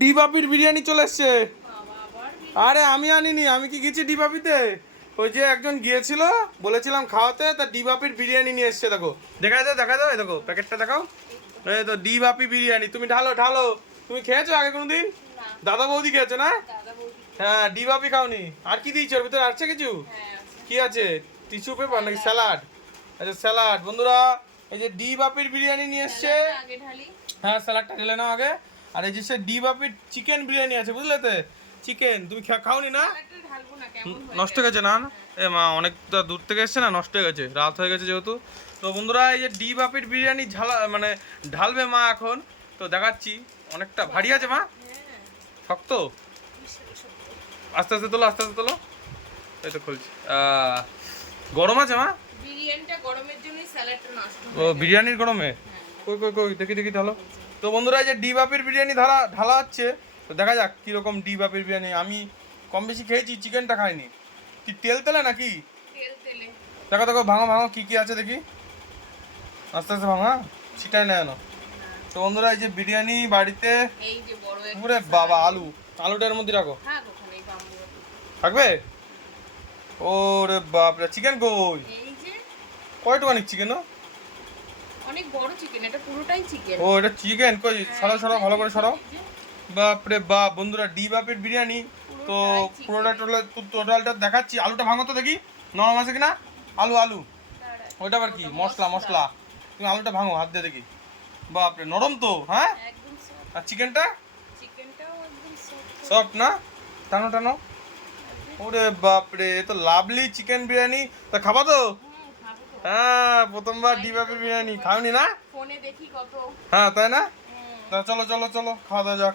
ডিবাপির বিরিয়ানি চলে এসছে। আরে আমি আনিনি, আমি কি গেছি ডিবাপিতে? ওই যে একজন গিয়েছিল, বলেছিলাম খাওয়াতে, তা ডিবাপির বিরিয়ানি নিয়ে এসছে। দেখো, দেখা দাও, এই দেখো প্যাকেটটা দেখাও। এই তো ডিবাপি বিরিয়ানি। তুমি ঢালো ঢালো। তুমি খেয়েছো আগে কোনোদিন? দাদা বৌদি খেয়েছো না? হ্যাঁ, ডিবাপি খাওনি? আর কি দিয়েছো ওর ভিতরে? আছে কিছু? কি আছে? টিস্যু পেপার নাকি স্যালাড? আচ্ছা স্যালাড। বন্ধুরা, এই যে ডিবাপির বিরিয়ানি নিয়ে এসছে। হ্যাঁ, স্যালাডটা ঢেলে নাও আগে। আর এই যে সে ডিবাপির চিকেন বিরিয়ানি আছে, বুঝলে তো? চিকেন তুমি খাওনি না? নষ্ট হয়ে গেছে না? এ মা, অনেকটা দূর থেকে এসছে না, নষ্ট হয়ে গেছে, রাত হয়ে গেছে যেহেতু। তো বন্ধুরা, এই যে ডিবাপির বিরিয়ানি মানে ঢালবে মা এখন। তো দেখাচ্ছি। অনেকটা ভারী আছে মা, শক্ত। আস্তে আস্তে তোলো, আস্তে আস্তে তোলো। এই তো খুলছি। গরম আছে মা? বিরিয়ানিটা গরমের জন্যই স্যালাডটা নষ্ট ও বিরিয়ানির গরমে? কই কই কই, দেখি দেখি ঢালো। তো বন্ধুরা, এই যে ডিবাপির বিরিয়ানি ঢালা হচ্ছে। তো দেখা যাক কিরকম ডিবাপির বিরিয়ানি। আমি কম বেশি খেয়েছি, চিকেনটা খাইনি। কি তেল তেলে নাকি? তেলে দেখো দেখো, ভাঙো ভাঙো, কি কি আছে দেখি। আস্তে আস্তে ভাঙা, ছিটাই না যেন। তো বন্ধুরা, এই যে বিরিয়ানি বাড়িতে। এই যে বড় একটা ওরে বাবা, আলুটার মধ্যে রাখো। হ্যাঁ, ওখানেই বাম্বু থাকবে? ওরে বাপরে, চিকেন কই? এই যে কয়টুকানি চিকেন? অনেক বড় চিকেন, এটা পুরোটাই চিকেন। ও এটা চিকেন কই? সরাও সরাও, ভালো করে সরাও। বাপরে বাপ বন্ধুরা, ডিবাপির বিরিয়ানি। তো পুরোটা টোটালটা দেখাচ্ছি। আলুটা ভাঙো তো দেখি, নরম আছে কিনা। আলু আলু, ওইটা আবার কি? মশলা মশলা। তুমি আলুটা ভাঙো হাত দিয়ে দেখি। বাপরে, নরম তো। হ্যাঁ, একদম সফট। আর চিকেনটা? চিকেনটাও একদম সফট। সফট না? টানো টানো। ওরে বাপরে, এ তো লাভলি চিকেন বিরিয়ানি। তা খাবা তো? খাবো তো। হ্যাঁ, প্রথমবার ডিবাপির বিরিয়ানি খাওনি না? ফোনে দেখি কত। হ্যাঁ, তাই না? তা চলো চলো চলো, খাওয়া দাওয়া যাক।